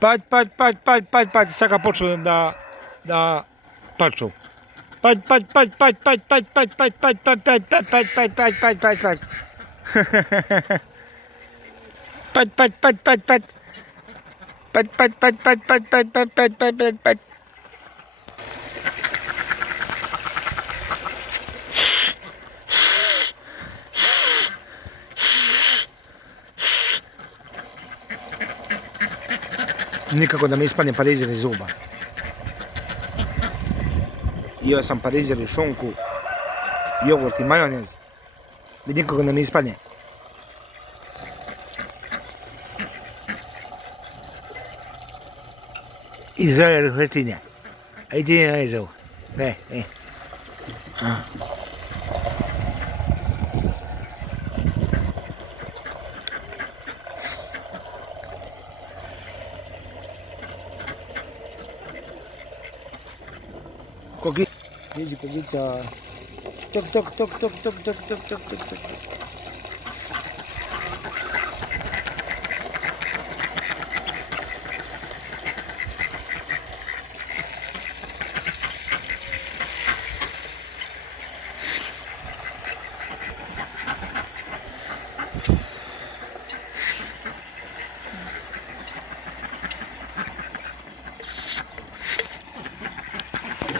Patrz, Saka począł na patrzą. Patrz. Patrz. Nikako da mi ispane parizer iz zuba. Jeo sam parizer i šunku, jogurt i majonez. I nikako da mi ispane. I zove ruhetinja. A i ti ne zovu. Ne. Kogi. Jeździ kobieta. Tok.